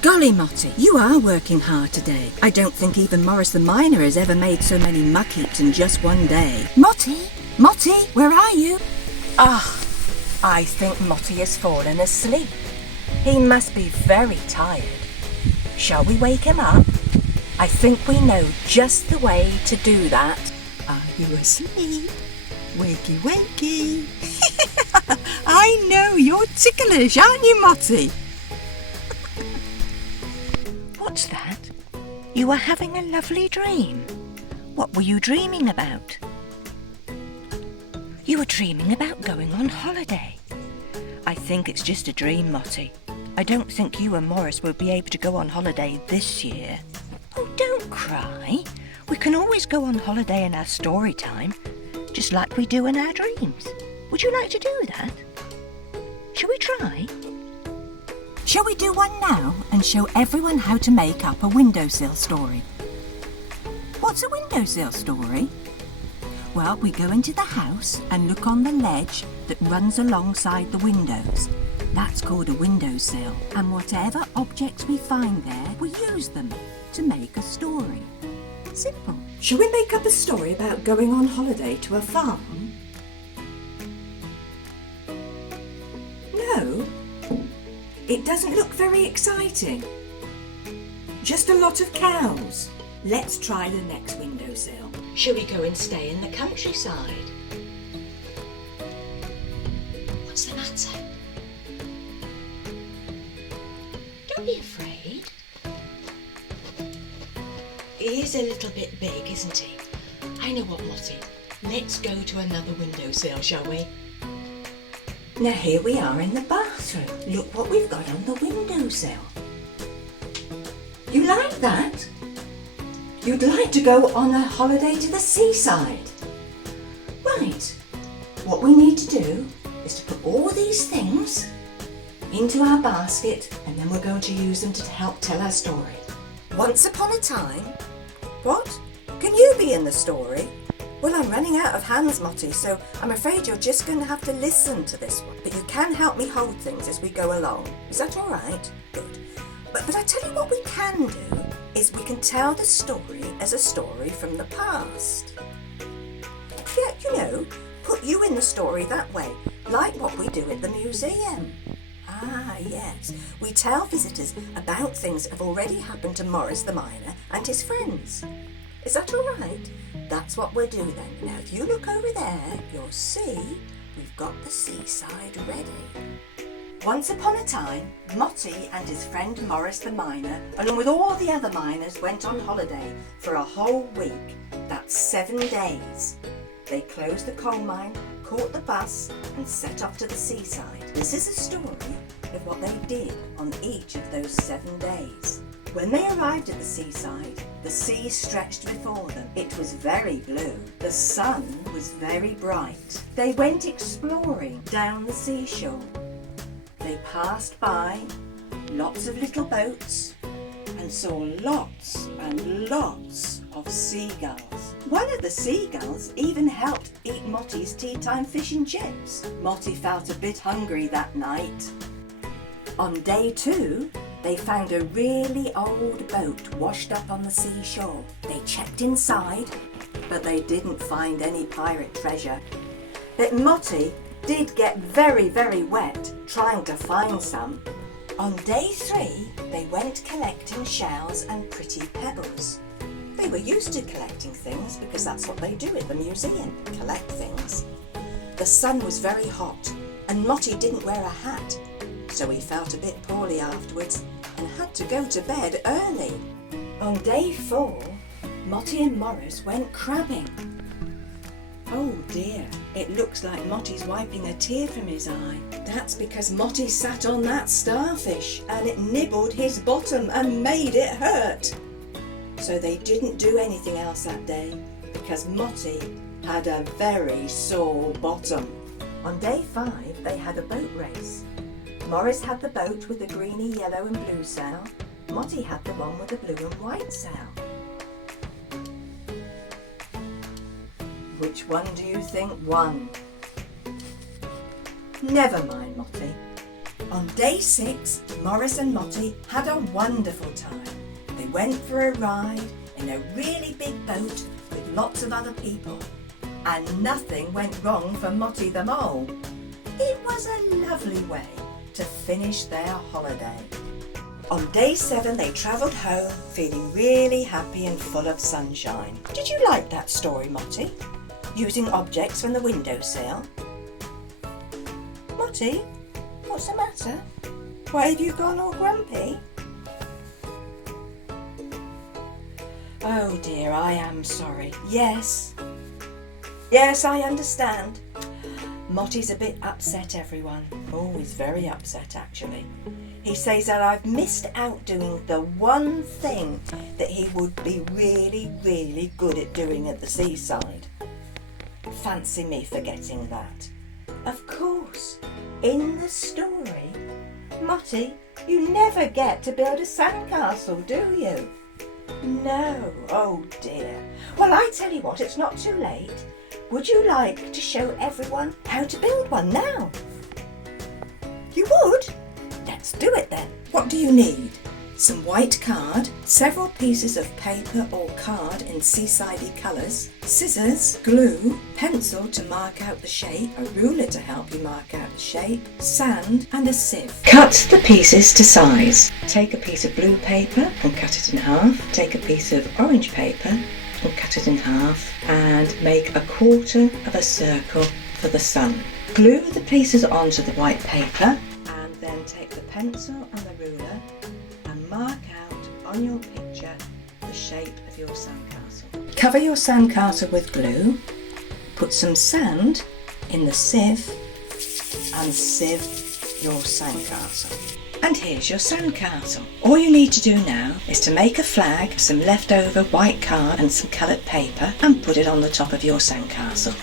Golly, Motty, you are working hard today. I don't think even Morris the Miner has ever made so many muck heaps in just one day. Motty? Motty, where are you? I think Motty has fallen asleep. He must be very tired. Shall we wake him up? I think we know just the way to do that. Are you asleep? Wakey, wakey. I know, you're ticklish, aren't you, Motty? What's that? You were having a lovely dream. What were you dreaming about? You were dreaming about going on holiday. I think it's just a dream, Motty. I don't think you and Morris will be able to go on holiday this year. Oh, don't cry. We can always go on holiday in our story time, just like we do in our dreams. Would you like to do that? Shall we try? Shall we do one now and show everyone how to make up a windowsill story? What's a windowsill story? Well, we go into the house and look on the ledge that runs alongside the windows. That's called a windowsill. And whatever objects we find there, we use them to make a story. Simple. Shall we make up a story about going on holiday to a farm? No, it doesn't look very exciting. Just a lot of cows. Let's try the next windowsill. Shall we go and stay in the countryside? What's the matter? Don't be afraid. He is a little bit big, isn't he? I know what, Motty. Let's go to another windowsill, shall we? Now here we are in the bathroom. Look what we've got on the windowsill. You like that? You'd like to go on a holiday to the seaside. Right. What we need to do is to put all these things into our basket, and then we're going to use them to help tell our story. Once upon a time. What? Can you be in the story? Well, I'm running out of hands, Motty, so I'm afraid you're just going to have to listen to this one. But you can help me hold things as we go along. Is that all right? Good. But I tell you what we can do is we can tell the story as a story from the past. Yeah, you know, put you in the story that way, like what we do at the museum. Ah, yes. We tell visitors about things that have already happened to Morris the Miner and his friends. Is that all right? That's what we'll do then. Now, if you look over there, you'll see we've got the seaside ready. Once upon a time, Motty and his friend Morris the Miner, along with all the other miners, went on holiday for a whole week. That's 7 days. They closed the coal mine, caught the bus, and set off to the seaside. This is a story of what they did on each of those 7 days. When they arrived at the seaside, the sea stretched before them. It was very blue. The sun was very bright. They went exploring down the seashore. They passed by lots of little boats and saw lots and lots of seagulls. One of the seagulls even helped eat Motty's tea time fish and chips. Motty felt a bit hungry that night. On day 2, they found a really old boat washed up on the seashore. They checked inside, but they didn't find any pirate treasure. But Motty did get very, very wet trying to find some. On day 3, they went collecting shells and pretty pebbles. They were used to collecting things because that's what they do at the museum, collect things. The sun was very hot and Motty didn't wear a hat, so he felt a bit poorly afterwards and had to go to bed early. On day 4, Motty and Morris went crabbing. Oh dear, it looks like Motty's wiping a tear from his eye. That's because Motty sat on that starfish and it nibbled his bottom and made it hurt. So they didn't do anything else that day because Motty had a very sore bottom. On day 5, they had a boat race. Morris had the boat with the greeny, yellow and blue sail. Motty had the one with the blue and white sail. Which one do you think won? Never mind, Motty. On day 6, Morris and Motty had a wonderful time. They went for a ride in a really big boat with lots of other people. And nothing went wrong for Motty the Mole. It was a lovely way to finish their holiday. On day 7 they travelled home feeling really happy and full of sunshine. Did you like that story, Motty? Using objects from the windowsill? Motty, what's the matter? Why have you gone all grumpy? Oh dear, I am sorry. Yes, I understand. Motty's a bit upset, everyone. Oh, he's very upset actually. He says that I've missed out doing the one thing that he would be really, really good at doing at the seaside. Fancy me forgetting that. Of course, in the story, Motty, you never get to build a sandcastle, do you? No, oh dear. Well, I tell you what, it's not too late. Would you like to show everyone how to build one now? You would? Let's do it then. What do you need? Some white card, several pieces of paper or card in seaside colours, scissors, glue, pencil to mark out the shape, a ruler to help you mark out the shape, sand and a sieve. Cut the pieces to size. Take a piece of blue paper and cut it in half. Take a piece of orange paper and cut it in half and make a quarter of a circle for the sun. Glue the pieces onto the white paper and then take the pencil and the ruler and mark out on your picture the shape of your sandcastle. Cover your sandcastle with glue, put some sand in the sieve and sieve your sandcastle. And here's your sandcastle. All you need to do now is to make a flag, some leftover white card and some coloured paper and put it on the top of your sandcastle.